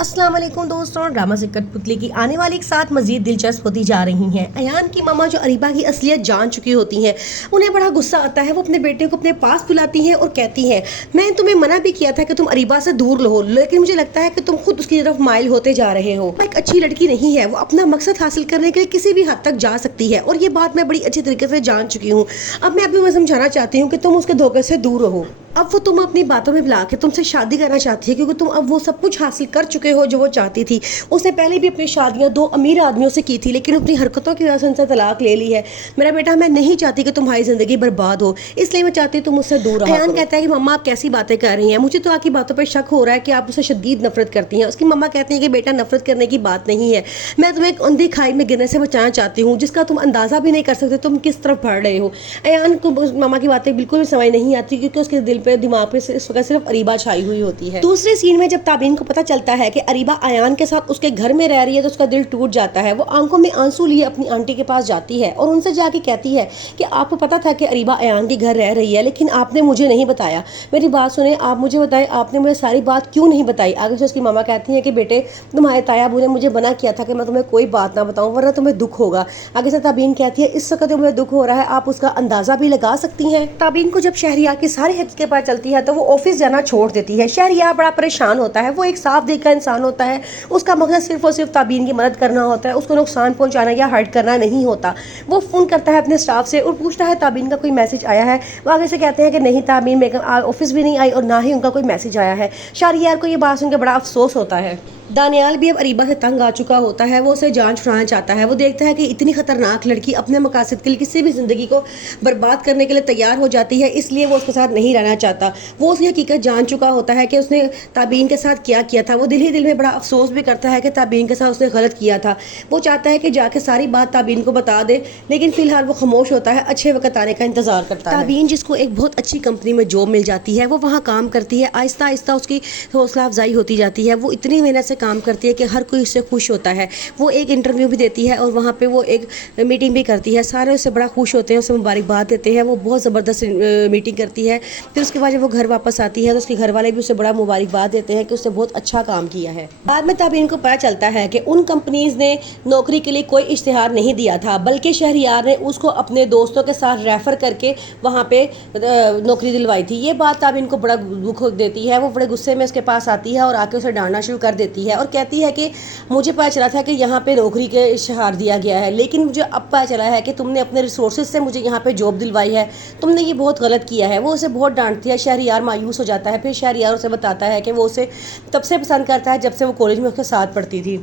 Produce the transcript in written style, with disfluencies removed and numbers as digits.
अस्सलाम वालेकुम दोस्तों, ड्रामा से कठपुतली की आने वाली एक साथ मजीद दिलचस्प होती जा रही हैं। अयान की मामा जो अरीबा की असलियत जान चुकी होती हैं, उन्हें बड़ा गुस्सा आता है। वो अपने बेटे को अपने पास बुलाती हैं और कहती हैं, मैं तुम्हें मना भी किया था कि तुम अरीबा से दूर रहो, लेकिन मुझे लगता है कि तुम खुद उसकी तरफ माइल होते जा रहे हो। वो एक अच्छी लड़की नहीं है, वो अपना मकसद हासिल करने के लिए किसी भी हद तक जा सकती है और ये बात मैं बड़ी अच्छी तरीके से जान चुकी हूँ। अब मैं अभी समझाना चाहती हूँ कि तुम उसके धोखे से दूर रहो। अब वो तुम अपनी बातों में बुला के तुमसे शादी करना चाहती है, क्योंकि तुम अब वो सब कुछ हासिल कर चुके हो जो वो चाहती थी। उसने पहले भी अपनी शादियां दो अमीर आदमियों से की थी, लेकिन अपनी हरकतों की वजह से उनसे तलाक ले ली है। मेरा बेटा, मैं नहीं चाहती कि तुम्हारी ज़िंदगी बर्बाद हो, इसलिए मैं चाहती हूँ तुम उससे दूर रहो। अयान कहता है कि मम्मा आप कैसी बातें कर रही हैं, मुझे तो आपकी बातों पर शक हो रहा है कि आप उसे शदीद नफरत करती हैं। उसकी मम्मा कहती हैं कि बेटा, नफरत करने की बात नहीं है, मैं तुम्हें एक अंधी खाई में गिरने से बचाना चाहती हूँ जिसका तुम अंदाज़ा भी नहीं कर सकते तुम किस तरफ बढ़ रहे हो। अयान को मामा की बातें बिल्कुल भी समझ नहीं आती, क्योंकि उसके दिल पे दिमाग पे इस वक्त सिर्फ अरीबा छाई हुई होती है। दूसरे सीन में जब ताबीन को पता चलता है कि अरीबा अयान के साथ उसके घर में रह रही है तो उसका दिल टूट जाता है। वो आंखों में आंसू लिए अपनी आंटी के पास जाती है और उनसे जाके कहती है कि आपको पता था कि अरीबा अयान के घर रह रही है, लेकिन आपने मुझे नहीं बताया। मेरी बात सुने, आप मुझे बताएं, आपने मुझे सारी बात क्यों नहीं बताई। आगे से उसकी मामा कहती है कि बेटे, तुम्हारे ताया अबू ने मुझे मना किया था कि मैं तुम्हें कोई बात ना बताऊं, वरना तुम्हें दुख होगा। आगे से ताबीन कहती है, इस वक्त तुम्हें दुख हो रहा है, आप उसका अंदाजा भी लगा सकती हैं। ताबीन को जब शहरियार की सारी हकीकत पता चलती है तो वो ऑफिस जाना छोड़ देती है। शहरियार बड़ा परेशान होता है, वो एक साफ दिल का इंसान होता है, उसका मकसद सिर्फ और सिर्फ ताबीन की मदद करना होता है, उसको नुकसान पहुंचाना या हर्ट करना नहीं होता। वो फ़ोन करता है अपने स्टाफ से और पूछता है ताबीन का कोई मैसेज आया है। वो आगे से कहते हैं कि नहीं, ताबीन बेगम ऑफिस भी नहीं आई और ना ही उनका कोई मैसेज आया है। शहरियार को ये बात सुनकर बड़ा अफसोस होता है। दानियाल भी अब अरीबा से तंग आ चुका होता है, वो उसे जान छुड़ाना चाहता है। वो देखता है कि इतनी खतरनाक लड़की अपने मकासद के लिए किसी भी ज़िंदगी को बर्बाद करने के लिए तैयार हो जाती है, इसलिए वो उसके साथ नहीं रहना चाहता। वो उसकी हकीकत जान चुका होता है कि उसने ताबीन के साथ क्या किया था। वो दिल ही दिल में बड़ा अफसोस भी करता है कि ताबीन के साथ उसने गलत किया था। वो चाहता है कि जाके सारी बात ताबीन को बता दे, लेकिन फिलहाल वो खामोश होता है, अच्छे वक्त आने का इंतजार करता है। ताबीन, जिसको एक बहुत अच्छी कंपनी में जॉब मिल जाती है, वो वहाँ काम करती है। आहिस्ता आहिस्ता उसकी हौसला अफजाई होती जाती है। वो इतनी मेहनत से काम करती है कि हर कोई उससे खुश होता है। वो एक इंटरव्यू भी देती है और वहाँ पे वो एक मीटिंग भी करती है। सारे उससे बड़ा खुश होते हैं, उससे मुबारकबाद देते हैं। वो बहुत ज़बरदस्त मीटिंग करती है। फिर उसके बाद जब वो घर वापस आती है तो उसके घर वाले भी उसे बड़ा मुबारकबाद देते हैं कि उसने बहुत अच्छा काम किया है। बाद में ताबीन को पता चलता है कि उन कंपनीज ने नौकरी के लिए कोई इश्तिहार नहीं दिया था, बल्कि शहरियार ने उसको अपने दोस्तों के साथ रेफर करके वहाँ पे नौकरी दिलवाई थी। ये बात ताबीन को बड़ा दुख देती है। वो बड़े गुस्से में उसके पास आती है और आके उसे डांटना शुरू कर देती है और कहती है कि मुझे पता चला था कि यहाँ पे नौकरी के इश्तिहार दिया गया है, लेकिन मुझे अब पता चला है कि तुमने अपने रिसोर्सेज से मुझे यहाँ पे जॉब दिलवाई है, तुमने ये बहुत गलत किया है। वो उसे बहुत डांटती है। शहरियार मायूस हो जाता है। फिर शहरियार उसे बताता है कि वो उसे तब से पसंद करता है जब से वो कॉलेज में उसके साथ पढ़ती थी।